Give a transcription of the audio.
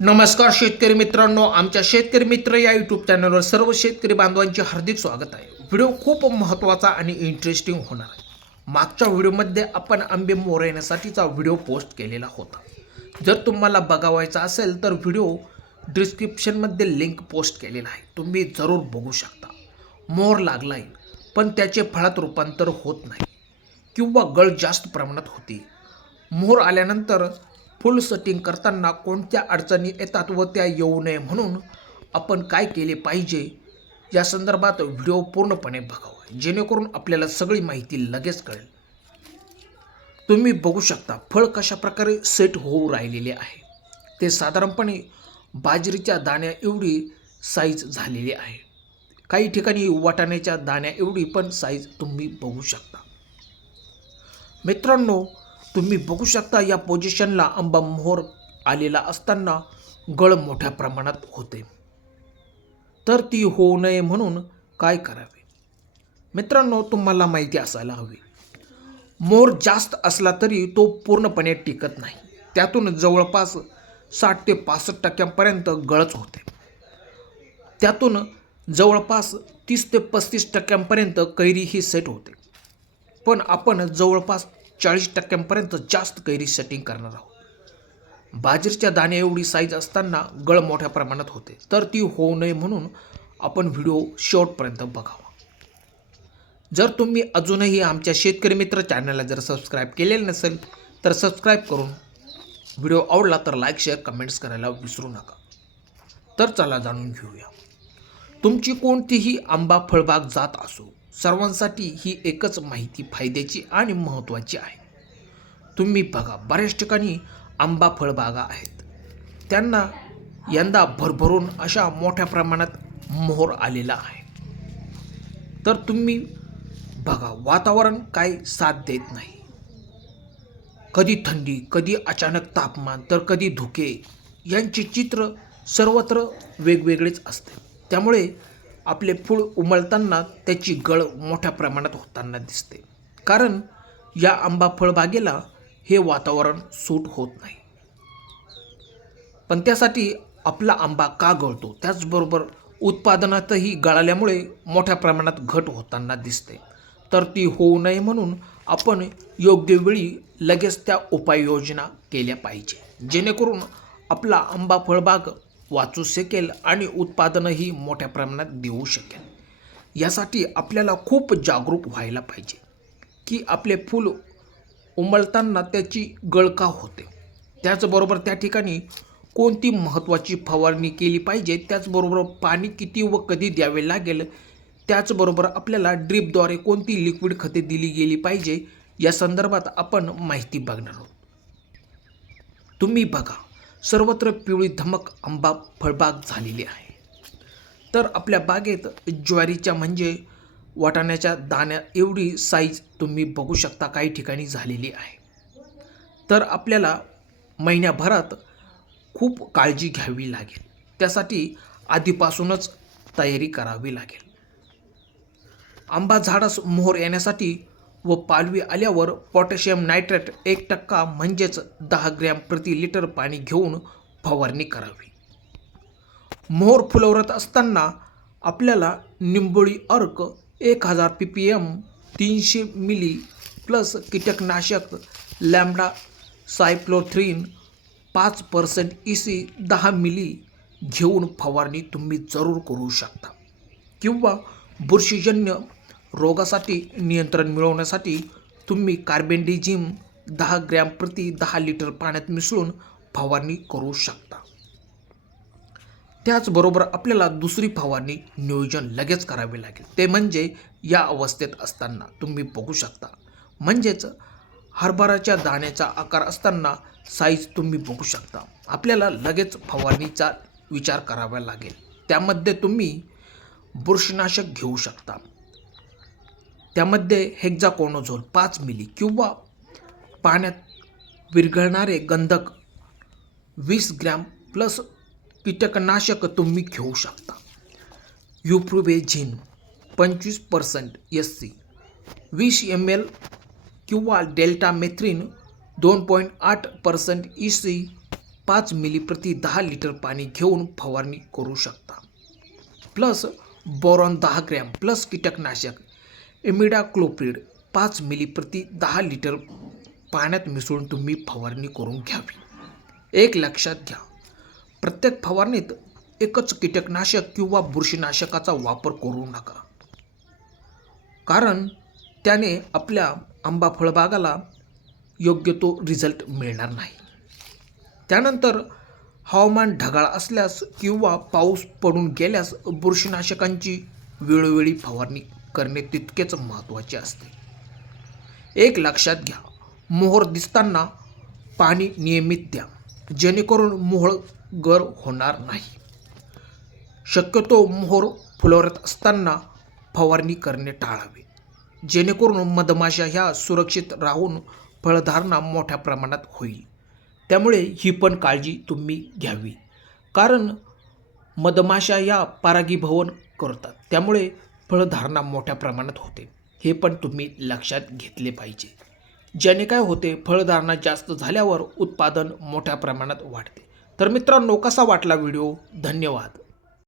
नमस्कार शेतकरी मित्रांनो, आमच्या शेतकरी मित्र या यूट्यूब चॅनलवर सर्व शेतकरी बांधवांचे हार्दिक स्वागत आहे. व्हिडिओ खूप महत्त्वाचा आणि इंटरेस्टिंग होणार आहे. मागच्या व्हिडिओमध्ये आपण आंबे मोहर येण्यासाठीचा व्हिडिओ पोस्ट केलेला होता. जर तुम्हाला बघावायचा असेल तर व्हिडिओ डिस्क्रिप्शनमध्ये लिंक पोस्ट केलेला आहे, तुम्ही जरूर बघू शकता. मोहर लागला आहे पण त्याचे फळात रूपांतर होत नाही किंवा गळ जास्त प्रमाणात होती. मोहर आल्यानंतर फुल सेटिंग करताना कोणत्या अडचणी येतात व त्या येऊ नये म्हणून आपण काय केले पाहिजे या संदर्भात व्हिडिओ पूर्णपणे बघावा, जेणेकरून आपल्याला सगळी माहिती लगेच कळेल. तुम्ही बघू शकता फळ कशा प्रकारे सेट होऊ राहिलेले आहे. ते साधारणपणे बाजरीच्या दाण्या एवढी साईज झालेली आहे. काही ठिकाणी वाटाण्याच्या दाण्या एवढी पण साईज तुम्ही बघू शकता. मित्रांनो, तुम्ही बघू शकता या पोझिशनला आंबा मोहर आलेला असताना गळ मोठ्या प्रमाणात होते. तर ती होऊ नये म्हणून काय करावे? मित्रांनो, तुम्हाला माहिती असायला हवी, मोहर जास्त असला तरी तो पूर्णपणे टिकत नाही. त्यातून जवळपास 60 ते 65% गळच होते. त्यातून जवळपास 30 ते 35% कैरी ही सेट होते. पण आपण जवळपास 40% जास्त कैरी सेटिंग करणार आहोत. बाजरीच्या दाण्या एवढी साईज असताना गळ मोठ्या प्रमाणात होते. तर ती होऊ नये म्हणून आपण व्हिडिओ शेवटपर्यंत बघावा. जर तुम्ही अजूनही आमच्या शेतकरी मित्र चॅनलला जर सबस्क्राईब केलेलं नसेल तर सबस्क्राईब करून, व्हिडिओ आवडला तर लाईक शेअर कमेंट्स करायला विसरू नका. तर चला जाणून घेऊया. तुमची कोणतीही आंबा फळबाग जात असो, सर्वांसाठी ही एकच माहिती फायद्याची आणि महत्त्वाची आहे. तुम्ही बघा, बऱ्याच ठिकाणी आंबा फळबागा आहेत, त्यांना यंदा भरभरून अशा मोठ्या प्रमाणात मोहर आलेला आहे. तर तुम्ही बघा, वातावरण काय साथ देत नाही. कधी थंडी, कधी अचानक तापमान, तर कधी धुके यांचे चित्र सर्वत्र वेगवेगळेच असते. त्यामुळे आपले फूल उमलताना त्याची गळ मोठ्या प्रमाणात होताना दिसते. कारण या आंबा फळबागेला हे वातावरण सूट होत नाही. पण त्यासाठी आपला आंबा का गळतो, त्याचबरोबर उत्पादनातही गळाल्यामुळे मोठ्या प्रमाणात घट होताना दिसते. तर ती होऊ नये म्हणून आपण योग्य वेळी लगेच त्या उपाययोजना केल्या पाहिजे, जेणेकरून आपला आंबा फळबाग वाचू शकेल आणि उत्पादनही मोठ्या प्रमाणात देऊ शकेल. यासाठी आपल्याला खूप जागरूक व्हायला पाहिजे की आपले फूल उमलताना त्याची गळ का होते, त्याचबरोबर त्या ठिकाणी कोणती महत्त्वाची फवारणी केली पाहिजे, त्याचबरोबर पाणी किती व कधी द्यावे लागेल, त्याचबरोबर आपल्याला ड्रीपद्वारे कोणती लिक्विड खते दिली गेली पाहिजे या संदर्भात आपण माहिती बघणार आहोत. तुम्ही बघा, सर्वत्र पिवळी धमक आंबा फळबाग झालेली आहे. तर आपल्या बागेत ज्वारीच्या म्हणजे वाटाण्याच्या दाण्या एवढी साईज तुम्ही बघू शकता काही ठिकाणी झालेली आहे. तर आपल्याला महिन्याभरात खूप काळजी घ्यावी लागेल. त्यासाठी आधीपासूनच तयारी करावी लागेल. आंबा झाडास मोहर येण्यासाठी व पालवी आल्यावर पोटॅशियम नायट्रेट 1% म्हणजेच 10 ग्रॅम प्रति लिटर पाणी घेऊन फवारणी करावी. मोहर फुलवरत असताना आपल्याला निंबोळी अर्क 1000 ppm 300 मिली प्लस कीटकनाशक लॅम्बडा सायक्लोथ्रिन 5% EC 10 मिली घेऊन फवारणी तुम्ही जरूर करू शकता. किंवा बुरशीजन्य रोगासाठी नियंत्रण मिळवण्यासाठी तुम्ही कार्बेंडिझिम 10 ग्रॅम प्रति 10 लिटर पाण्यात मिसळून फवारणी करू शकता. त्याचबरोबर आपल्याला दुसरी फवारणी नियोजन लगेच करावे लागेल, ते म्हणजे या अवस्थेत असताना तुम्ही बघू शकता, म्हणजेच हरभराच्या दाण्याचा आकार असताना साईज तुम्ही बघू शकता. आपल्याला लगेच फवारणीचा विचार करावा लागेल. त्यामध्ये तुम्ही बुरशीनाशक घेऊ शकता. त्यामध्ये हेक्झाकोनोझोल 5 मिली किंवा पाण्यात विरघळणारे गंधक 20 ग्रॅम प्लस कीटकनाशक तुम्ही घेऊ शकता. युप्रोबेझिन 25% SC 20 ml किंवा डेल्टा मेथ्रिन 2.8% EC 5 मिली प्रति 10 लिटर पाणी घेऊन फवारणी करू शकता. प्लस बोरॉन 10 ग्रॅम प्लस कीटकनाशक इमिडाक्लोप्रिड 5 मिली प्रति 10 लिटर पाण्यात मिसळून तुम्ही फवारणी करून घ्यावी. एक लक्षात घ्या, प्रत्येक फवारणीत एकच कीटकनाशक किंवा बुरशीनाशकाचा वापर करू नका, कारण त्याने आपल्या आंबा फळबागाला योग्य तो रिझल्ट मिळणार नाही. त्यानंतर हवामान ढगाळ असल्यास किंवा पाऊस पडून गेल्यास बुरशीनाशकांची वेळोवेळी फवारणी करणे तितकेच महत्त्वाचे असते. एक लक्षात घ्या, मोहर दिसताना पाणी नियमित द्या, जेणेकरून मोहर गर होणार नाही. शक्यतो मोहर फुलवत असताना फवारणी करणे टाळावे, जेणेकरून मधमाशा ह्या सुरक्षित राहून फळधारणा मोठ्या प्रमाणात होईल. त्यामुळे ही पण काळजी तुम्ही घ्यावी, कारण मधमाशा या परागीभवन करतात, त्यामुळे फळधारणा मोठ्या प्रमाणात होते. हे पण तुम्ही लक्षात घेतले पाहिजे. ज्याने काय होते, फळधारणा जास्त झाल्यावर उत्पादन मोठ्या प्रमाणात वाढते. तर मित्रांनो, कसा वाटला व्हिडिओ? धन्यवाद.